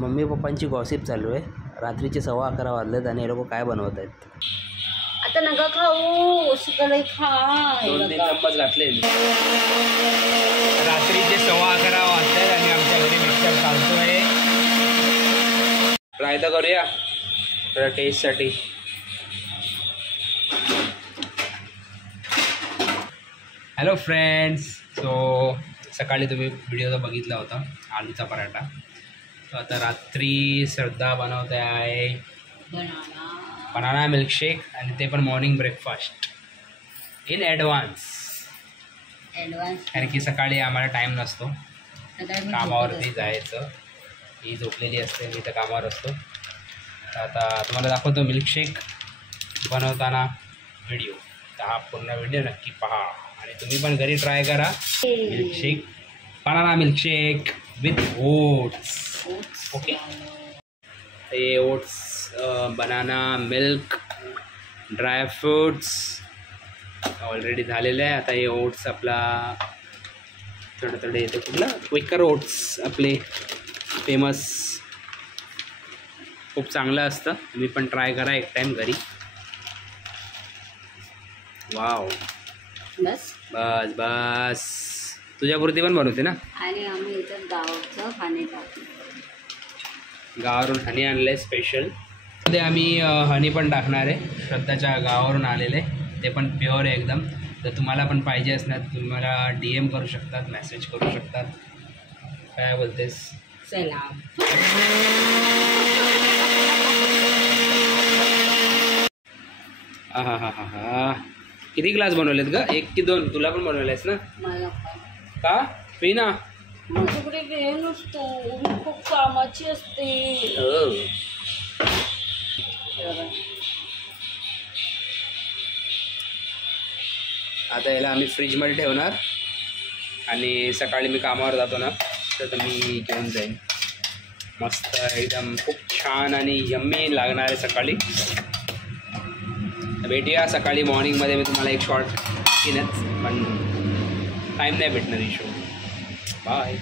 Mummy पप्पांची gossip चालू आहे. रात्रीचे 11:15 वाजलेत आणि हे लोक काय बनवत आहेत. आता नका खाऊ सकाळी खा. 2-3 चम्मच घातले. रात्रीचे 11:15 वाजतात आणि आमच्या घरी मिक्सर चालतोय. ट्राय तर करूया जरा टेस्टसाठी. हॅलो फ्रेंड्स, सो सकाळी तुम्ही व्हिडिओ बघितला होता आलूचा पराठा. तो आता रात्री श्रद्धा बनवते आहे बनाना मिल्कशेक आणि ते पण मॉर्निंग ब्रेकफास्ट इन ॲडव्हान्स. कारण की सकाळी आम्हाला टाईम नसतो, कामावरती जायचं. ही झोपलेली असते, मी तर कामावर असतो. तर आता तुम्हाला दाखवतो मिल्कशेक बनवताना व्हिडिओ. तर हा पूर्ण व्हिडिओ नक्की पहा आणि तुम्ही पण घरी ट्राय करा milkshake, banana milkshake with oats. Okay, ये oats, banana milk, dry fruits already झालेलं आहे. आता हे ओट्स आपला थोडं येते कुठला क्विकर ओट्स आपले फेमस, खूप चांगलं असतं. तुम्ही पण ट्राय करा एक टाईम घरी. वाव, बस बस बस. तुझ्यापुरती पण बनवते ना. आणि आम्ही इथं गावचं खाणे टाकतो. गावावरून हनी आणलं आहे स्पेशल. ते आम्ही हनी पण टाकणार आहे. श्रद्धाच्या गावावरून आलेले, ते पण प्युअर आहे एकदम. जर तुम्हाला पण पाहिजे असणार तुम्हाला DM करू शकतात, मेसेज करू शकतात. काय बोलतेस? सलाम. हा हा हा हा. किती ग्लास बनवलेत ग? 1 की 2? तुला पण बनवलेस ना? मला का पी ना. माझ्याकडे वेळ नसतो, मी खूप कामाची असते. आता याला आम्ही फ्रीजमध्ये ठेवणार आणि सकाळी मी कामावर जातो ना तर मी घेऊन जाईन. मस्त एकदम खूप छान आणि यम्मी लागणार आहे सकाळी. भेटूया सकाळी मॉर्निंगमध्ये. मी तुम्हाला एक शॉर्ट सीनच, पण टाईम नाही भेटणार इशू. बाय.